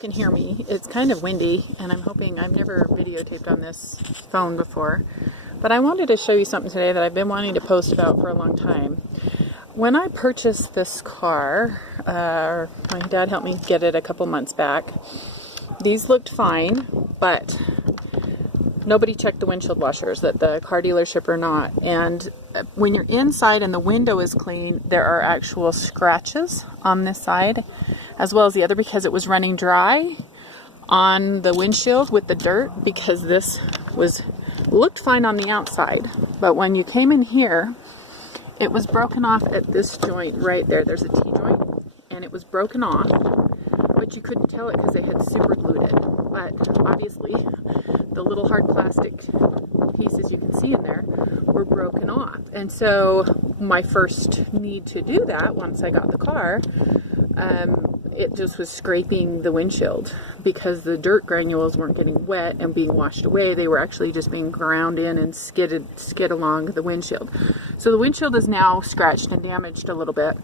Can hear me. It's kind of windy, and I'm hoping I've never videotaped on this phone before, but I wanted to show you something today that I've been wanting to post about for a long time. When I purchased this car, my dad helped me get it a couple months back. These looked fine, but nobody checked the windshield washers, that the car dealership or not. And when you're inside and the window is clean, there are actual scratches on this side as well as the other, because it was running dry on the windshield with the dirt, because this looked fine on the outside, but when you came in here, it was broken off at this joint right there. There's a T-joint, and it was broken off, but you couldn't tell it because they had super glued it. But obviously the little hard plastic pieces you can see in there were broken off. And so my first need to do that, once I got the car, it just was scraping the windshield, because the dirt granules weren't getting wet and being washed away. They were actually just being ground in and skid along the windshield. So the windshield is now scratched and damaged a little bit.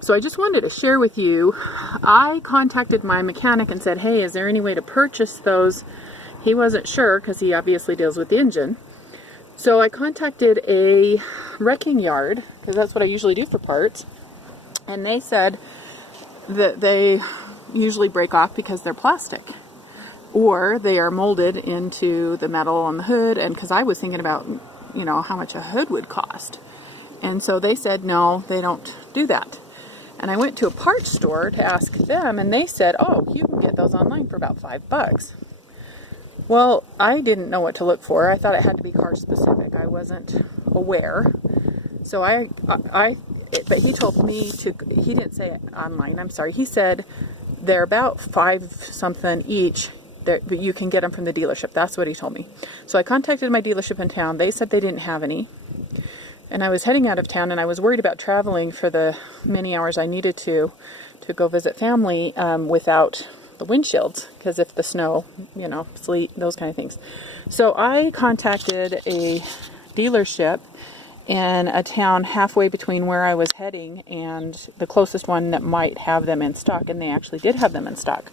So I just wanted to share with you, I contacted my mechanic and said, hey, is there any way to purchase those? He wasn't sure, because he obviously deals with the engine. So I contacted a wrecking yard, because that's what I usually do for parts, and they said that they usually break off because they're plastic, or they are molded into the metal on the hood. And because I was thinking about, you know, how much a hood would cost, and so they said no, they don't do that. And I went to a parts store to ask them, and they said, oh, you can get those online for about $5. Well, I didn't know what to look for. I thought it had to be car specific. I wasn't aware. So but he told me to, he didn't say it online, I'm sorry. He said they're about $5 something each, but you can get them from the dealership. That's what he told me. So I contacted my dealership in town. They said they didn't have any. And I was heading out of town, and I was worried about traveling for the many hours I needed to go visit family without the windshields, because if the snow, you know, sleet, those kind of things. So I contacted a dealership in a town halfway between where I was heading and the closest one that might have them in stock, and they actually did have them in stock.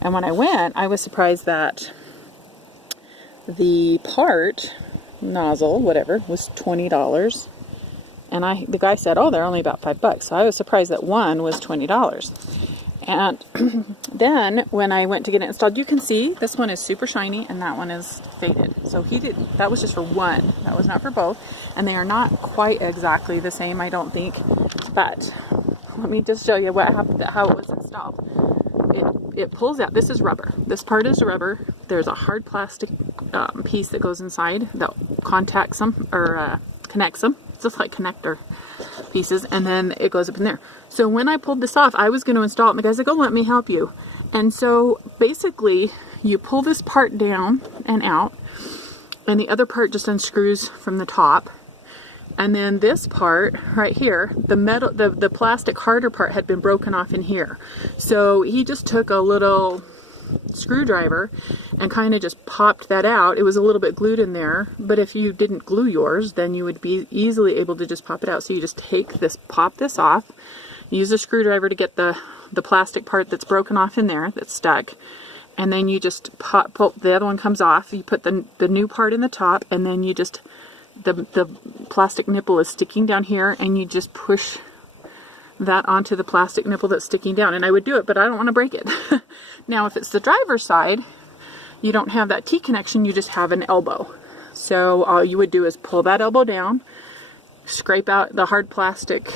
And when I went, I was surprised that the part, nozzle, whatever, was $20. And the guy said, oh, they're only about $5. So I was surprised that one was $20. And then when I went to get it installed, you can see this one is super shiny and that one is faded. So that was just for one. That was not for both. And they are not quite exactly the same, I don't think. But let me just show you what happened, how it was installed. It pulls out. This is rubber. This part is rubber. There's a hard plastic piece that goes inside that contacts them, or connects them. It's just like connector pieces, and then it goes up in there. So when I pulled this off, I was going to install it, and the guy's like, oh, let me help you. And so basically you pull this part down and out, and the other part just unscrews from the top. And then this part right here, the metal, the plastic harder part had been broken off in here. So he just took a little screwdriver and kind of just popped that out. It was a little bit glued in there, but if you didn't glue yours, then you would be easily able to just pop it out. So you just take this, pop this off, use a screwdriver to get the plastic part that's broken off in there, that's stuck, and then you just pull, the other one comes off, you put the new part in the top, and then you just, the plastic nipple is sticking down here, and you just push that onto the plastic nipple that's sticking down. And I would do it, but I don't want to break it. Now, if it's the driver's side, you don't have that T-connection, you just have an elbow. So all you would do is pull that elbow down, scrape out the hard plastic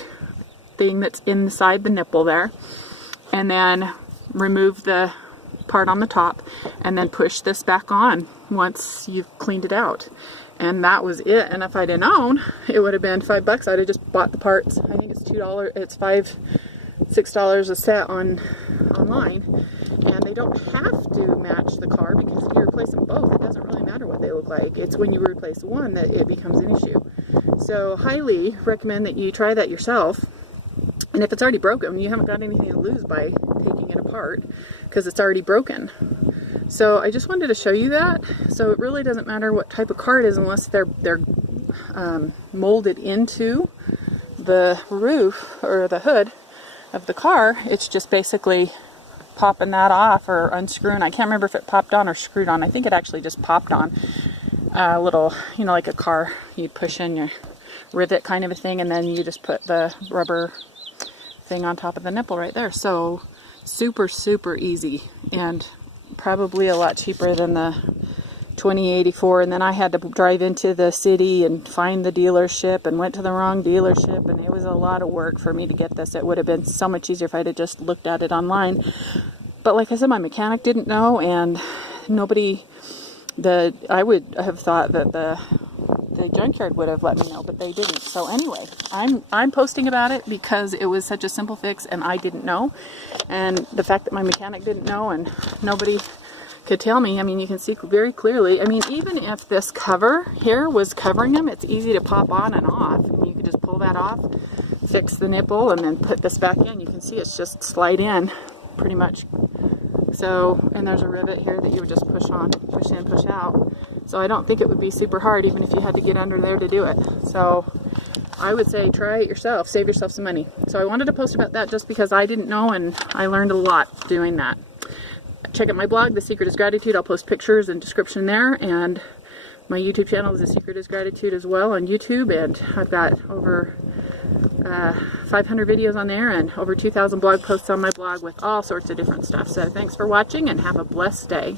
thing that's inside the nipple there, and then remove the part on the top, and then push this back on once you've cleaned it out. And that was it. And if I'd have known, it would have been $5. I'd have just bought the parts. I think it's $2. It's $6 a set online. And they don't have to match the car, because if you replace them both, it doesn't really matter what they look like. It's when you replace one that it becomes an issue. So highly recommend that you try that yourself. And if it's already broken, you haven't got anything to lose by taking it apart, because it's already broken. So I just wanted to show you that. So it really doesn't matter what type of car it is, unless they're molded into the roof or the hood of the car. It's just basically popping that off or unscrewing. I can't remember if it popped on or screwed on. I think it actually just popped on. A little, you know, like a car, you'd push in your rivet kind of a thing, and then you just put the rubber thing on top of the nipple right there. So super, super easy, and probably a lot cheaper than the 2084. And then I had to drive into the city and find the dealership, and went to the wrong dealership, and it was a lot of work for me to get this. It would have been so much easier if I had just looked at it online. But like I said, my mechanic didn't know, and nobody, I would have thought that the junkyard would have let me know, but they didn't. So anyway, I'm posting about it because it was such a simple fix and I didn't know. And the fact that my mechanic didn't know and nobody could tell me, I mean, you can see very clearly. I mean, even if this cover here was covering them, it's easy to pop on and off. You could just pull that off, fix the nipple, and then put this back in. You can see it's just slide in pretty much. So, and there's a rivet here that you would just push on, push in, push out. So I don't think it would be super hard, even if you had to get under there to do it. So I would say try it yourself, save yourself some money. So I wanted to post about that just because I didn't know, and I learned a lot doing that. Check out my blog, The Secret is Gratitude. I'll post pictures and description there, and my YouTube channel is The Secret is Gratitude as well on YouTube, and I've got over 500 videos on there and over 2,000 blog posts on my blog with all sorts of different stuff. So thanks for watching and have a blessed day.